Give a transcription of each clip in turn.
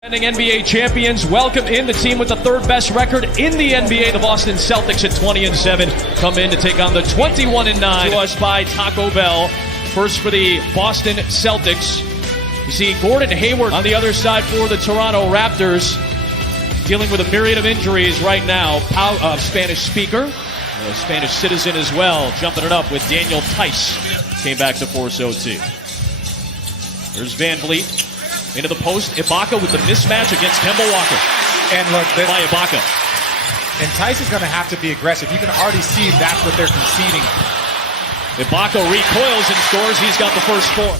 Defending NBA champions welcome in the team with the third best record in the NBA. The Boston Celtics at 20-7 come in to take on the 21-9. To us by Taco Bell. First for the Boston Celtics. You see Gordon Hayward on the other side for the Toronto Raptors, dealing with a myriad of injuries right now. Spanish speaker, a Spanish citizen as well, jumping it up with Daniel Tice. Came back to force OT. There's Van Vliet. Into the post, Ibaka with the mismatch against Kemba Walker. And look, by Ibaka. And Tice is going to have to be aggressive. You can already see that's what they're conceding. Ibaka recoils and scores. He's got the first four.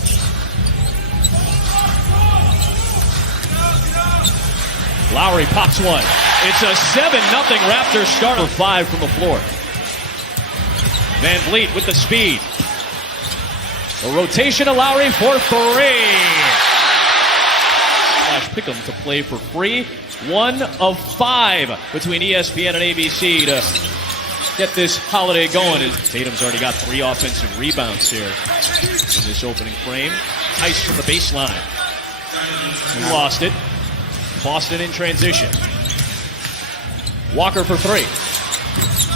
Lowry pops one. It's a 7-0 Raptors start with 5 from the floor. Van Vliet with the speed. A rotation of Lowry for 3. Pick'em to play for free. 1 of 5 between ESPN and ABC to get this holiday going. Tatum's already got 3 offensive rebounds here in this opening frame. Tice from the baseline. He lost it. Boston in transition. Walker for 3.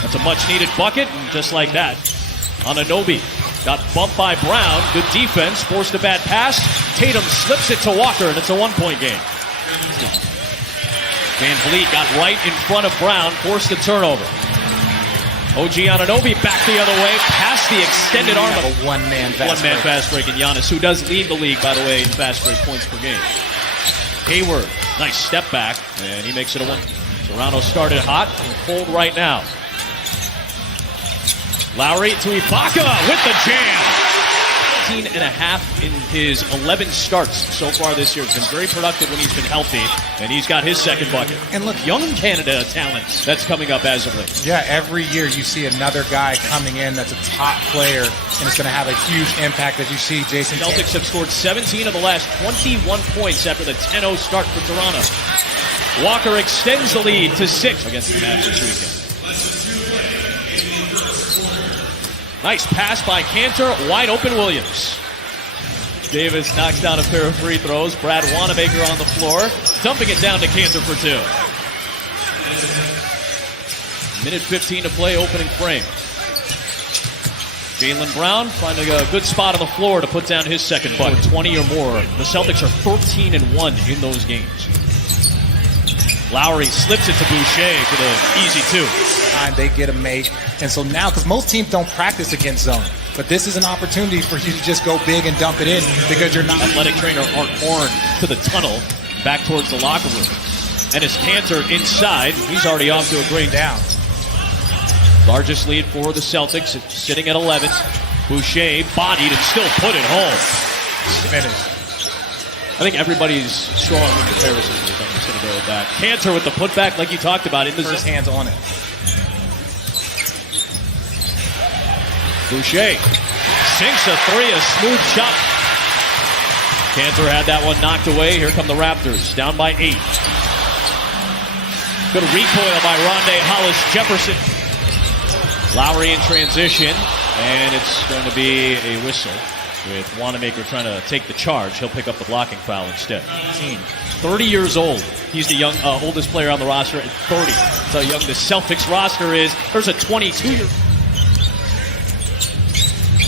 That's a much-needed bucket, and just like that, Anunoby got bumped by Brown. Good defense. Forced a bad pass. Tatum slips it to Walker, and it's a 1-point game. Van Vliet got right in front of Brown. Forced the turnover. OG Anunoby back the other way. Past the extended arm of a one-man fast break in Giannis, who does lead the league, by the way, in fast break points per game. Hayward, nice step back, and he makes it a 1. Toronto started hot and cold right now. Lowry to Ibaka with the jam. 18.5 in his 11 starts so far this year. He's been very productive when he's been healthy, and he's got his second bucket. And look, young Canada talent that's coming up as of late. Yeah, every year you see another guy coming in that's a top player, and it's going to have a huge impact as you see Jason. Celtics have scored 17 of the last 21 points after the 10-0 start for Toronto. Walker extends the lead to 6 against the Mavs this weekend. Nice pass by Cantor, wide open Williams. Davis knocks down a pair of free throws. Brad Wanamaker on the floor, dumping it down to Cantor for 2. Minute 15 to play, opening frame. Jaylen Brown finding a good spot on the floor to put down his second bucket. 20 or more. The Celtics are 13-1 in those games. Lowry slips it to Boucher for the easy 2. They get a make. And so now, because most teams don't practice against zone, but this is an opportunity for you to just go big and dump it in because you're not. Athletic trainer Art Horn to the tunnel, back towards the locker room. And as Cantor inside, he's already off to a great down. Largest lead for the Celtics, sitting at 11. Boucher bodied and still put it home. Finished. I think everybody's strong in comparison. I'm just going to go with that. Cantor with the putback, like you talked about. First hands on it. Boucher sinks a 3, a smooth shot. Cantor had that one knocked away. Here come the Raptors, down by 8. Good recoil by Rondae Hollis-Jefferson. Lowry in transition, and it's going to be a whistle with Wanamaker trying to take the charge. He'll pick up the blocking foul instead. 30 years old. He's the young oldest player on the roster at 30. That's how young the Celtics roster is. There's a 22-year.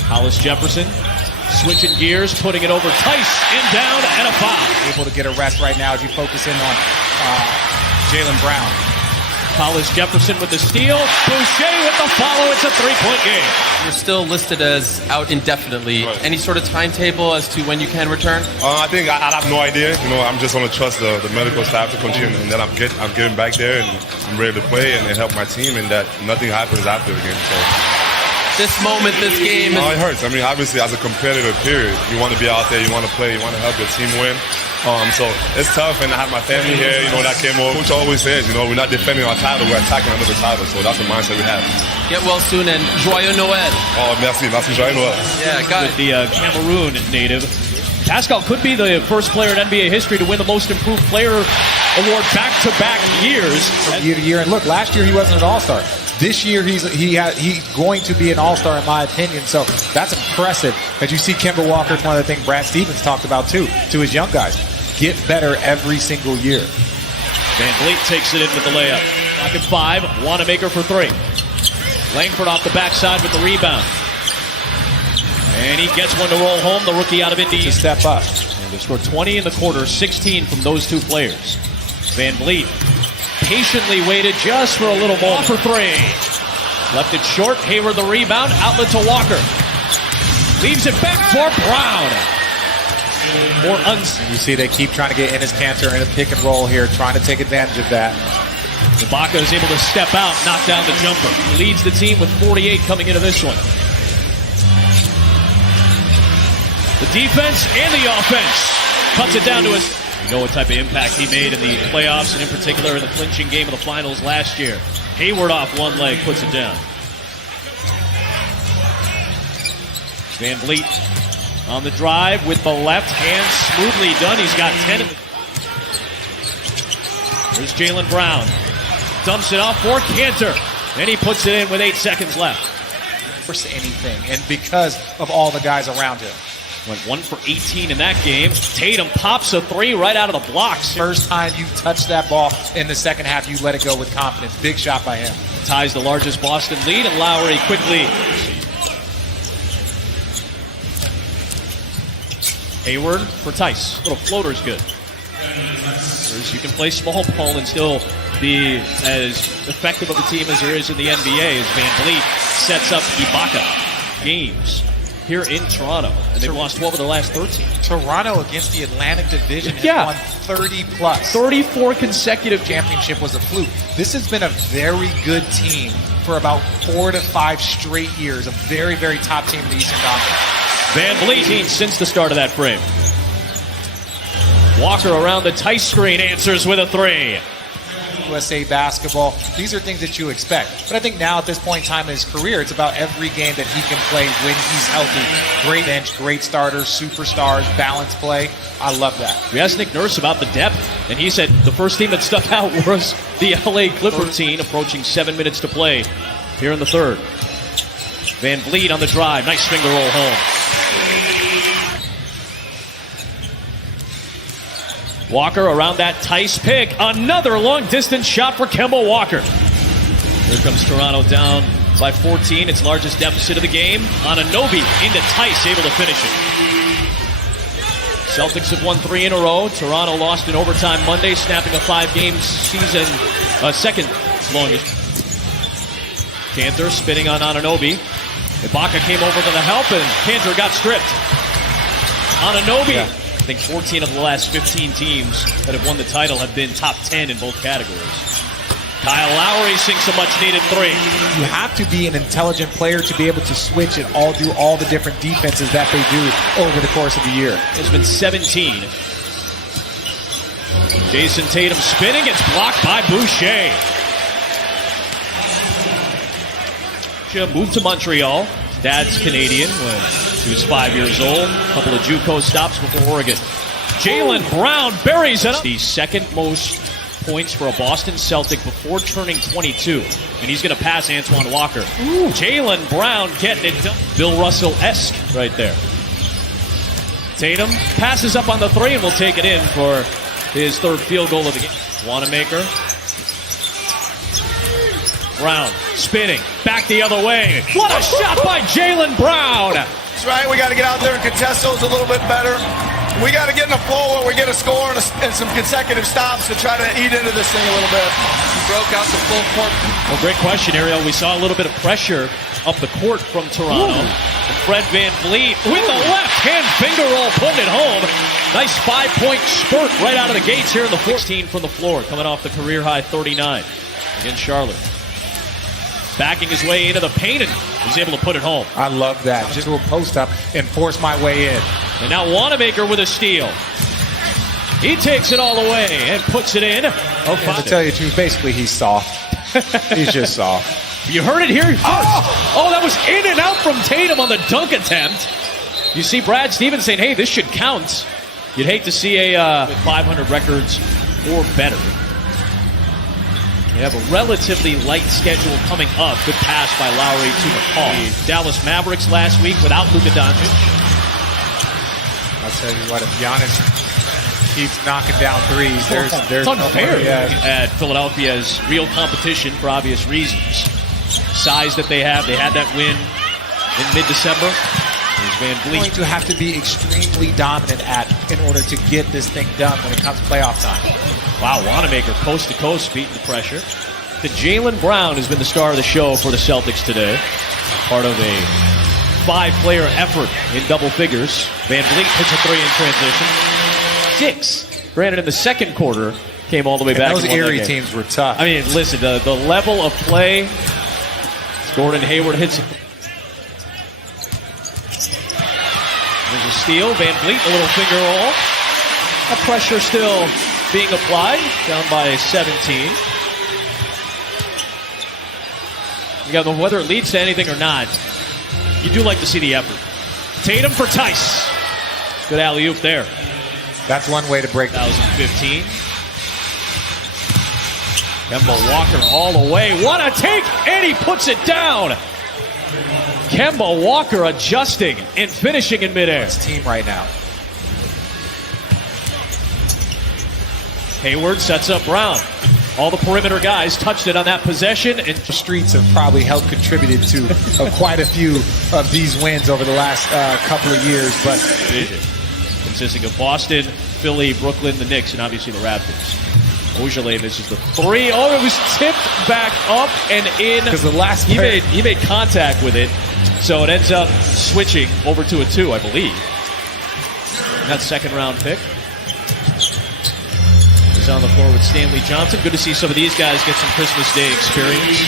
Hollis-Jefferson switching gears, putting it over Tice, and down, and a foul. Able to get a rest right now as you focus in on Jaylen Brown. Hollis-Jefferson with the steal. Boucher with the follow. It's a 3-point game. You're still listed as out indefinitely. Right. Any sort of timetable as to when you can return? I think I have no idea. I'm just going to trust the medical staff to continue, and then I'm getting back there, and I'm ready to play and help my team, and that nothing happens after the game. So. This moment, this game. It hurts. I mean, obviously, as a competitor, period, you want to be out there, you want to play, you want to help your team win. So it's tough, and I have my family here, that came over. Coach always says, we're not defending our title, we're attacking another title. So that's the mindset we have. Get well soon, and Joyeux Noël. Oh, merci, Joyeux Noël. Yeah, got it. With the Cameroon native. Pascal could be the first player in NBA history to win the Most Improved Player award back-to-back years. From year to year. And look, last year he wasn't an all-star. This year he's going to be an all-star in my opinion. So that's impressive. As you see Kemba Walker, one of the things Brad Stevens talked about too, to his young guys. get better every single year. Van Vliet takes it in with the layup. Clock at 5. Wanamaker for 3. Langford off the backside with the rebound. And he gets one to roll home, the rookie out of Indy. To step up. And they scored 20 in the quarter, 16 from those two players. Van Vliet patiently waited just for a little more. For 3. Left it short. Hayward the rebound. Outlet to Walker. Leaves it back for Brown. You see they keep trying to get Enes Kanter in a pick and roll here, trying to take advantage of that. Ibaka is able to step out, knock down the jumper. He leads the team with 48 coming into this one. The defense and the offense cuts it down to us. You know what type of impact he made in the playoffs and in particular in the clinching game of the finals last year. Hayward off one leg, puts it down. Van Vliet on the drive with the left hand, smoothly done. He's got 10. There's Jaylen Brown. Dumps it off for Kanter. And he puts it in with 8 seconds left. Force anything, and because of all the guys around him. Went 1 for 18 in that game. Tatum pops a 3 right out of the blocks. First time you touch that ball in the second half, you let it go with confidence. Big shot by him. Ties the largest Boston lead, and Lowry quickly. Hayward for Tice. Little floater's good. You can play small ball and still be as effective of a team as there is in the NBA as Van Vliet sets up Ibaka. Games here in Toronto, and they've lost 12 of their last 13. Toronto against the Atlantic Division has won 30 plus. 34 consecutive championship was a fluke. This has been a very good team for about 4 to 5 straight years. A very, very top team in the Eastern Conference. Van Vliet since the start of that frame. Walker around the tight screen, answers with a 3. USA basketball, these are things that you expect. But I think now at this point in time in his career, it's about every game that he can play when he's healthy. Great bench, great starters, superstars, balanced play. I love that. We asked Nick Nurse about the depth, and he said the first team that stuck out was the LA Clippers team, approaching 7 minutes to play here in the third. Van Vliet on the drive. Nice finger roll home. Walker around that Tice pick. Another long-distance shot for Kemba Walker. Here comes Toronto down by 14. Its largest deficit of the game. Anunoby into Tice, able to finish it. Celtics have won 3 in a row. Toronto lost in overtime Monday, snapping a 5-game season, second longest. Kanter spinning on Anunoby. Ibaka came over to the help, and Kanter got stripped. Anunoby. Yeah. I think 14 of the last 15 teams that have won the title have been top 10 in both categories. Kyle Lowry sinks a much-needed 3. You have to be an intelligent player to be able to switch and do all the different defenses that they do over the course of the year. It's been 17. Jason Tatum spinning. It's blocked by Boucher. Moved to Montreal. Dad's Canadian when he was 5 years old. A couple of JUCO stops before Oregon. Jaylen Brown buries it. The second most points for a Boston Celtic before turning 22. And he's going to pass Antoine Walker. Jaylen Brown getting it done. Bill Russell-esque right there. Tatum passes up on the 3 and will take it in for his third field goal of the game. Wanamaker. Brown spinning back the other way. What a shot by Jaylen Brown! That's right. We got to get out there and contest those a little bit better. We got to get in a flow where we get a score and some consecutive stops to try to eat into this thing a little bit. He broke out the full court. Well, great question, Ariel. We saw a little bit of pressure up the court from Toronto. And Fred Van Vliet with the left-hand finger roll, putting it home. Nice 5-point spurt right out of the gates here in the 14 from the floor, coming off the career-high 39 against Charlotte. Backing his way into the paint and was able to put it home. I love that. Just do a post-up and force my way in. And now Wanamaker with a steal. He takes it all away and puts it in. And to tell you the truth, basically he's soft. He's just soft. You heard it here first. Oh, that was in and out from Tatum on the dunk attempt. You see Brad Stevens saying, hey, this should count. You'd hate to see a 500 records or better. They have a relatively light schedule coming up. Good pass by Lowry to McCall. The Dallas Mavericks last week without Luka Doncic. I'll tell you what, if Giannis keeps knocking down threes. There's it's unfair yeah. at Philadelphia's real competition for obvious reasons. Size that they have. They had that win in mid-December. There's Van Going Vliet. to have to be extremely dominant in order to get this thing done when it comes to playoff time. Wow, Wanamaker coast to coast beating the pressure. The Jaylen Brown has been the star of the show for the Celtics today. Part of a 5-player effort in double figures. Van Vliet hits a 3 in transition. 6. Granted, in the second quarter, came all the way back. Those and won that Erie game. teams were tough. I mean, listen, the level of play. Gordon Hayward hits. There's a steal. Van Vliet, a little finger roll. A pressure still being applied. Down by 17. Yeah, whether it leads to anything or not, you do like to see the effort. Tatum for Tice. Good alley-oop there. That's one way to break them. 2015. Kemba Walker all the way. What a take! And he puts it down. Kemba Walker adjusting and finishing in midair. This team right now. Hayward sets up Brown. All the perimeter guys touched it on that possession. And The streets have probably helped contributed to quite a few of these wins over the last couple of years. But division consisting of Boston, Philly, Brooklyn, the Knicks, and obviously the Raptors. Ojale misses the 3. Oh, it was tipped back up and in. Because the last he made contact with it, so it ends up switching over to a 2, I believe. And that second-round pick is on the floor with Stanley Johnson. Good to see some of these guys get some Christmas Day experience.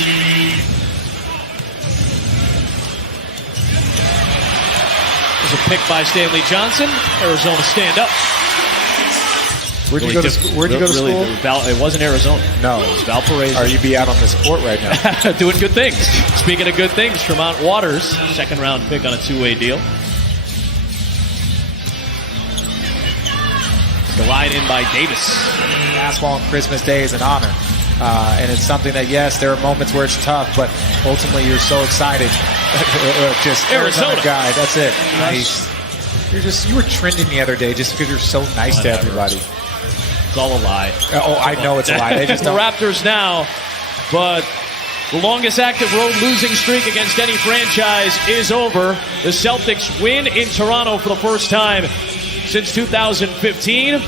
There's a pick by Stanley Johnson. Arizona stand up. where'd you go to school? It wasn't Arizona. No. It was Valparaiso. Or you'd be out on this court right now. Doing good things. Speaking of good things, Tremont Waters, second-round pick on a 2-way deal. Glide in by Davis. Basketball on Christmas Day is an honor. And it's something that, yes, there are moments where it's tough, but ultimately you're so excited. Just Arizona guy, that's it. Nice. You were trending the other day just because you're so nice to everybody. It's all a lie. Oh, I know it's a lie. They just the don't. Raptors now, but the longest active road losing streak against any franchise is over. The Celtics win in Toronto for the first time since 2015.